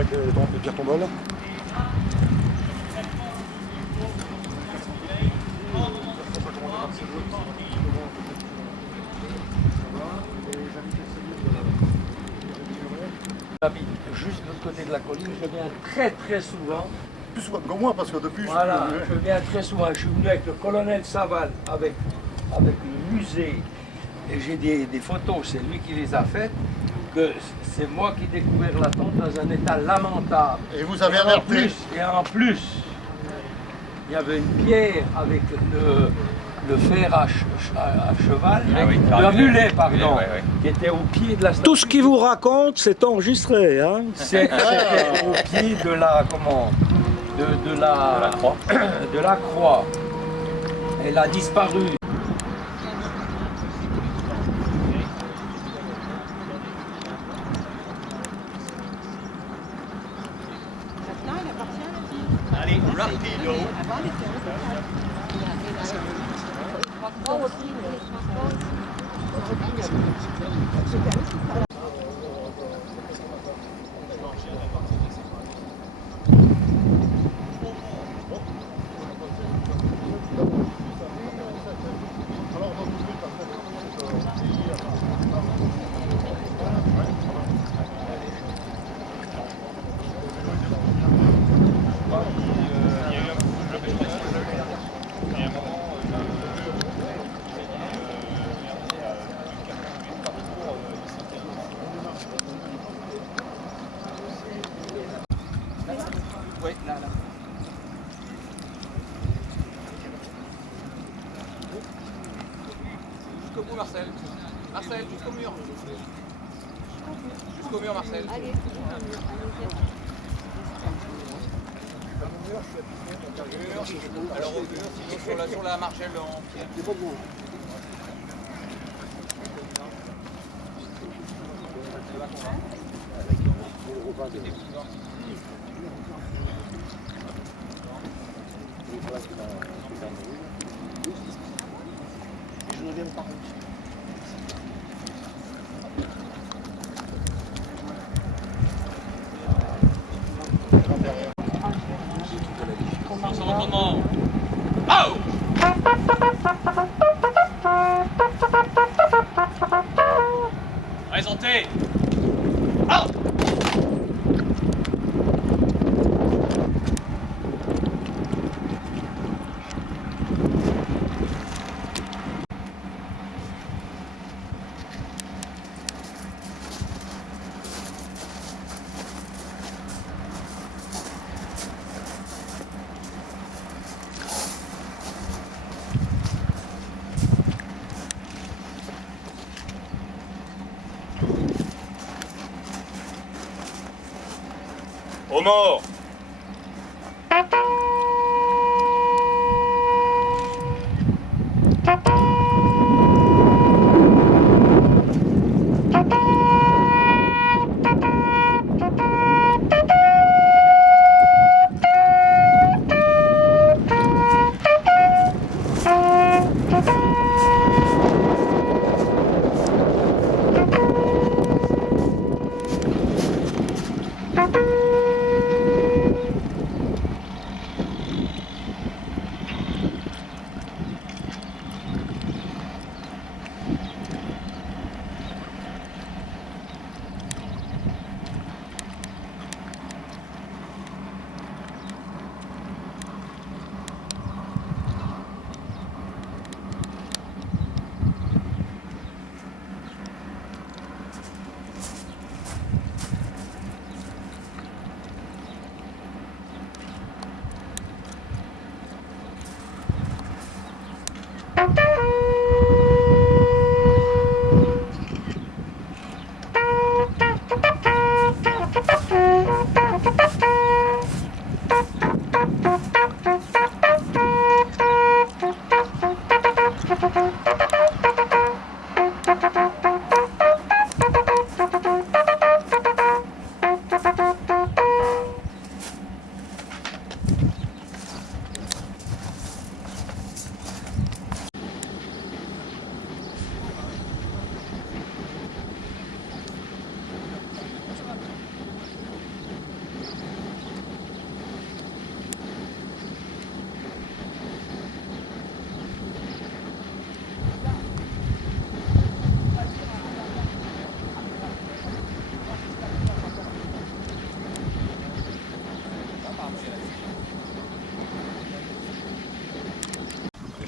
avec les pierres tombales. J'habite juste de l'autre côté de la colline, je viens très souvent. Plus souvent que moi, parce que depuis... Voilà, je viens très souvent. Je suis venu avec le colonel Saval, avec le musée, et j'ai des photos, c'est lui qui les a faites, que c'est moi qui ai découvert la tombe dans un état lamentable. Et vous avez alerté. Et en plus, il y avait une pierre avec le fer à cheval, le mulet, pardon, qui était au pied de la statue. Tout ce qu'il vous raconte, c'est enregistré. Hein. C'était au pied de la, de la croix. De la croix. Elle a disparu. Allez, rapido. Oui, là. Jusqu'au bout, Marcel. Marcel, jusqu'au mur. Jusqu'au mur, Marcel. Allez. Alors au mur, sinon sur la margelle en pierre. C'est pas bon. Je ne viens pas. Sans entendement. Oh! Présentez. Oh! Aux morts.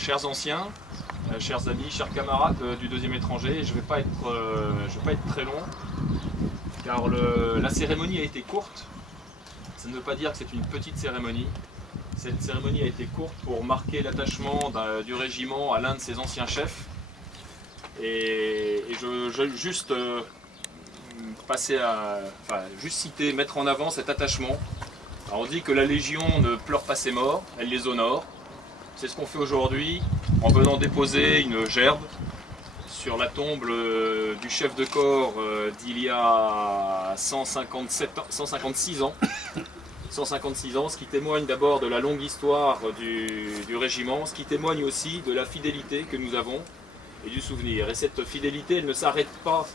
chers anciens, chers amis, chers camarades du deuxième étranger, je ne vais pas être très long, car la cérémonie a été courte. Ça ne veut pas dire que c'est une petite cérémonie. Cette cérémonie a été courte pour marquer l'attachement du régiment à l'un de ses anciens chefs. Et je juste juste citer, mettre en avant cet attachement. Alors on dit que la Légion ne pleure pas ses morts, elle les honore. C'est ce qu'on fait aujourd'hui en venant déposer une gerbe sur la tombe du chef de corps d'il y a 156 ans. 156 ans, ce qui témoigne d'abord de la longue histoire du régiment, ce qui témoigne aussi de la fidélité que nous avons et du souvenir. Et cette fidélité, elle ne s'arrête pas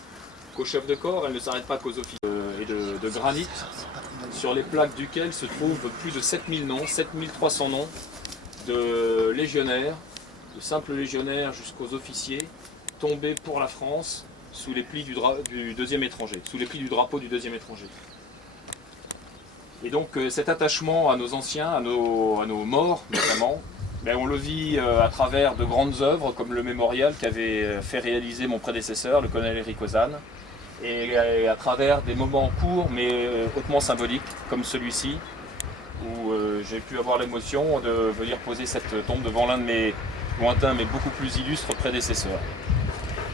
qu'au chef de corps, elle ne s'arrête pas qu'aux officiers de granit, sur les plaques duquel se trouvent plus de 7000 noms, 7300 noms de légionnaires, de simples légionnaires jusqu'aux officiers, tombés pour la France sous les plis du deuxième étranger, sous les plis du drapeau du deuxième étranger. Et donc cet attachement à nos anciens, à nos morts notamment, on le vit à travers de grandes œuvres comme le mémorial qu'avait fait réaliser mon prédécesseur, le colonel Éric Ozanne, et à travers des moments courts mais hautement symboliques comme celui-ci, où j'ai pu avoir l'émotion de venir poser cette tombe devant l'un de mes lointains mais beaucoup plus illustres prédécesseurs.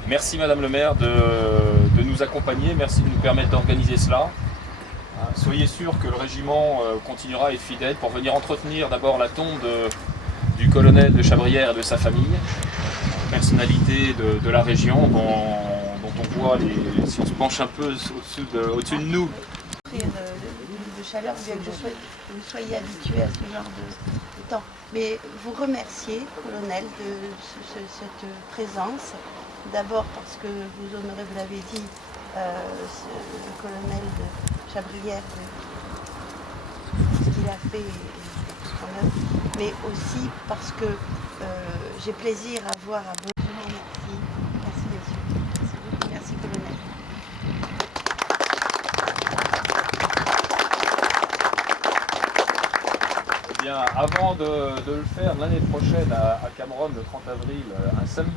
Merci Madame le maire de nous accompagner, merci de nous permettre d'organiser cela. Soyez sûr que le régiment continuera à être fidèle pour venir entretenir d'abord la tombe du colonel de Chabrières et de sa famille, personnalité de la région dont on voit, si on se penche un peu au-dessus de nous. De chaleur, bien que vous soyez habitué à ce genre de temps. Mais vous remercier, colonel, de cette présence. D'abord parce que vous honorez, vous l'avez dit, le colonel de Chabrières, ce qu'il a fait, son œuvre, mais aussi parce que j'ai plaisir à voir à vos yeux. Merci, monsieur. Merci beaucoup. Merci, colonel. Eh bien, avant de le faire l'année prochaine à Cameroun, le 30 avril, un samedi,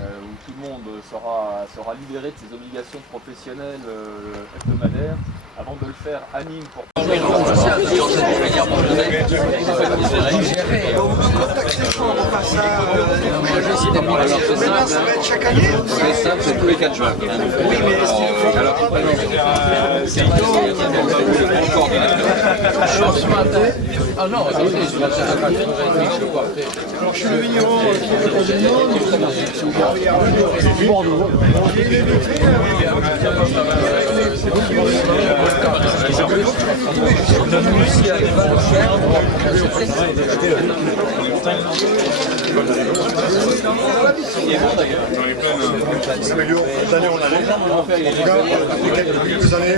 où tout le monde sera libéré de ses obligations professionnelles hebdomadaires, avant de le faire à Nîmes pour... Ça va être chaque année. C'est simple, c'est tous les 4 juin. Oui, mais c'est ah non, alors je suis le vigneron qui Bordeaux. D'année en année, en tout cas, depuis quelques années.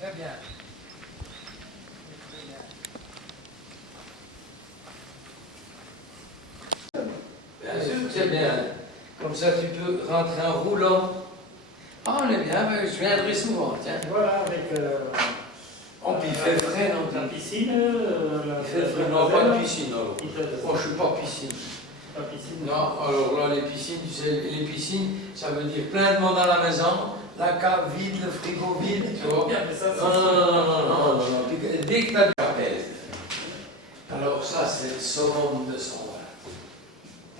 Très bien. Bien sûr que c'est bien. Comme ça, tu peux rentrer en roulant. Ah, on est bien, je viendrai souvent, tiens. Voilà, avec Oh, puis il fait frais, non? la piscine. Il fait frais, non, pas de piscine, alors. Moi, je suis pas piscine. Pas piscine. Non, alors là, les piscines, tu sais, les piscines, ça veut dire plein de monde à la maison, la cave vide, le frigo vide, tu vois. Non. Dès que tu as du rappel. Alors ça, c'est le summum de son roi.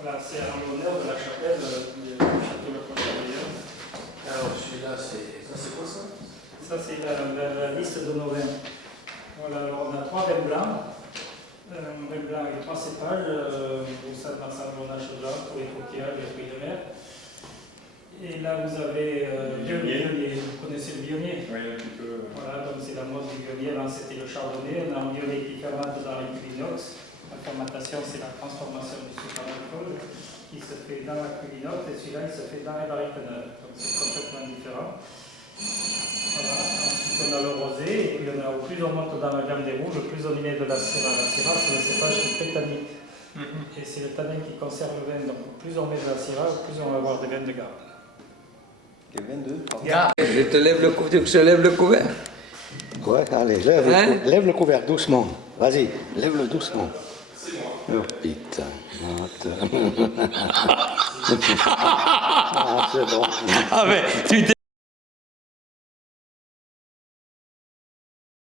Voilà, c'est en l'honneur de la chapelle du château de Courcouronnes. Alors celui-là, c'est quoi ça? Ça, c'est la liste de nos vins. Voilà, alors on a 3 vins blancs. Un vin blanc avec 3 cépages, ça dans sa grenache blanc pour les coquillages et les fruits de mer. Et là, vous avez Viognier. Vous connaissez le Viognier? Oui, un petit peu. Voilà, donc c'est la mode du Viognier. Avant, c'était le chardonnay. On a un Viognier qui fermente dans les culs inox. La fermentation, c'est la transformation du sucre en alcool qui se fait dans la cuisinote et celui-là, il se fait dans les barriques neuves. Donc c'est complètement différent. Voilà. Ensuite, on a le rosé, et puis au plus on monte dans la gamme des rouges, plus on y met de la Syrah. La Syrah, c'est le cépage qui est très tannique. Et c'est le tanin qui conserve le vin. Donc plus on met de la Syrah, plus on va avoir de vin de garde. Je te lève le couvert, je lève le couvert. Ouais, allez, lève, Hein? lève le couvert doucement. Vas-y, lève-le doucement. Oh putain. Ah, c'est bon. Ah mais tu t'es